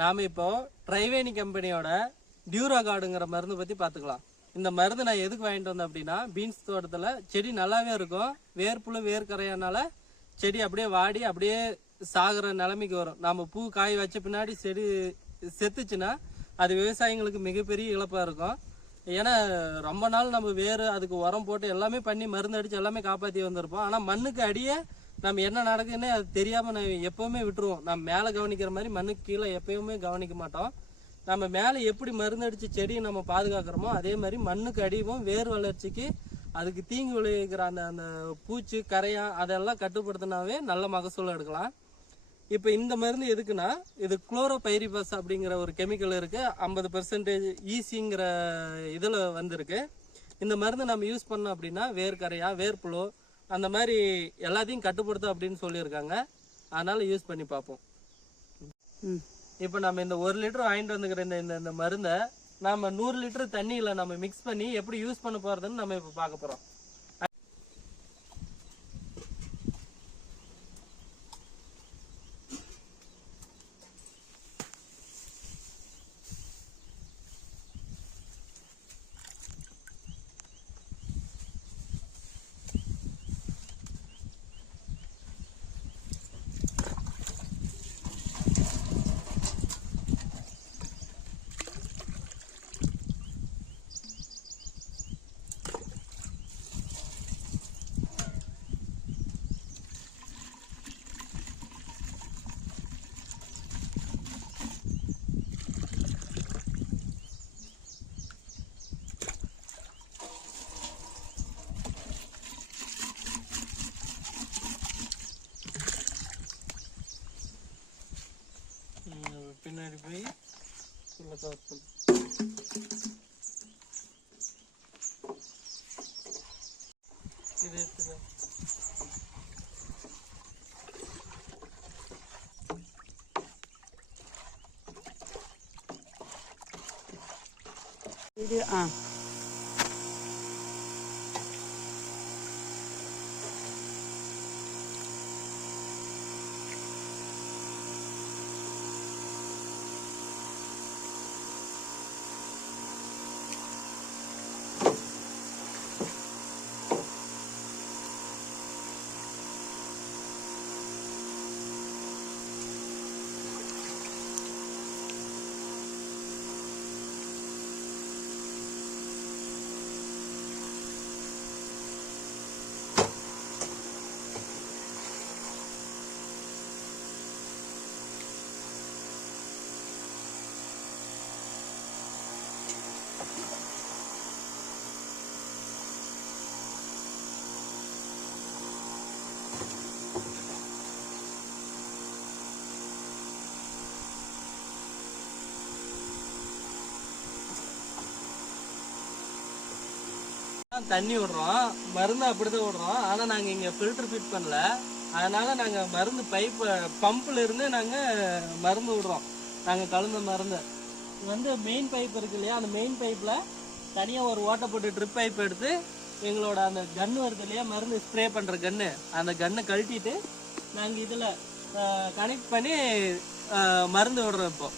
நாம இப்போ ட்ரைவேனி கம்பெனியோட டியூரா கார்டுங்கிற மருந்து பத்தி பாத்துக்கலாம். இந்த மருந்து நான் எதுக்கு வாங்கிட்டு வந்தேன் அப்படின்னா, பீன்ஸ் தோட்டத்துல செடி நல்லாவே இருக்கும், வேர்ப்புழு வேர்க்கரையானால செடி அப்படியே வாடி அப்படியே சாகுற நிலைமைக்கு வரும். நம்ம பூ காய் வச்ச பின்னாடி செடி செத்துச்சுன்னா அது விவசாயிங்களுக்கு மிகப்பெரிய இழப்பா இருக்கும். ஏன்னா ரொம்ப நாள் நம்ம வேறு அதுக்கு உரம் போட்டு எல்லாமே பண்ணி மருந்து அடிச்சு எல்லாமே காப்பாற்றி வந்திருப்போம். ஆனால் மண்ணுக்கு அடியே நம்ம என்ன நடக்குதுன்னே அது தெரியாம நம்ம எப்பவுமே விட்டுருவோம். நம்ம மேலே கவனிக்கிற மாதிரி மண்ணுக்கு கீழே எப்பயுமே கவனிக்க மாட்டோம். நம்ம மேலே எப்படி மருந்து அடிச்சு செடியை நம்ம பாதுகாக்கிறோமோ அதே மாதிரி மண்ணுக்கு அடியும் வேர் வளர்ச்சிக்கு அதுக்கு தீங்கு விளைவிக்கிற அந்த அந்த பூச்சி கரையான் அதெல்லாம் கட்டுப்படுத்தினாவே நல்ல மகசூல் எடுக்கலாம். இப்போ இந்த மருந்து எதுக்குன்னா, இது குளோரோபைரிபஸ் அப்படிங்கிற ஒரு கெமிக்கல் இருக்கு, 50% ஈசிங்கிற இதில் வந்திருக்கு. இந்த மருந்து நம்ம யூஸ் பண்ணோம் அப்படின்னா வேர்க்கரையா வேர்ப்புழு அந்த மாதிரி எல்லாத்தையும் கட்டுப்படுத்தும் அப்படின்னு சொல்லியிருக்காங்க. அதனால யூஸ் பண்ணி பார்ப்போம். இப்போ நம்ம இந்த 1 லிட்டர் வாங்கிட்டு வந்துக்கிற இந்த மருந்தை நம்ம 100 லிட்டர் தண்ணியில் நம்ம மிக்ஸ் பண்ணி எப்படி யூஸ் பண்ண போகிறதுன்னு நம்ம இப்போ பார்க்க போகிறோம். பின்னாடி போய் உள்ள கவர் பண்ணு. இது எடுத்துக்க. இது தண்ணி விடுறோம், மருந்து அப்படிதான் விடுறோம். ஆனால் நாங்கள் இங்கே ஃபில்டர் ஃபிட் பண்ணல. அதனால நாங்கள் மருந்து பம்பில் இருந்து நாங்கள் மருந்து விடுறோம். நாங்கள் கலந்த மருந்து வந்து மெயின் பைப் இருக்கு இல்லையா, அந்த மெயின் பைப்பில் தனியாக ஒரு ஓட்டை போட்டு ட்ரிப் பைப் எடுத்து எங்களோட அந்த கன்று வருது இல்லையா, மருந்து ஸ்ப்ரே பண்ணுற கன்று, அந்த கன்னை கழட்டிட்டு நாங்கள் இதில் கனெக்ட் பண்ணி மருந்து விடுறோம் இப்போ.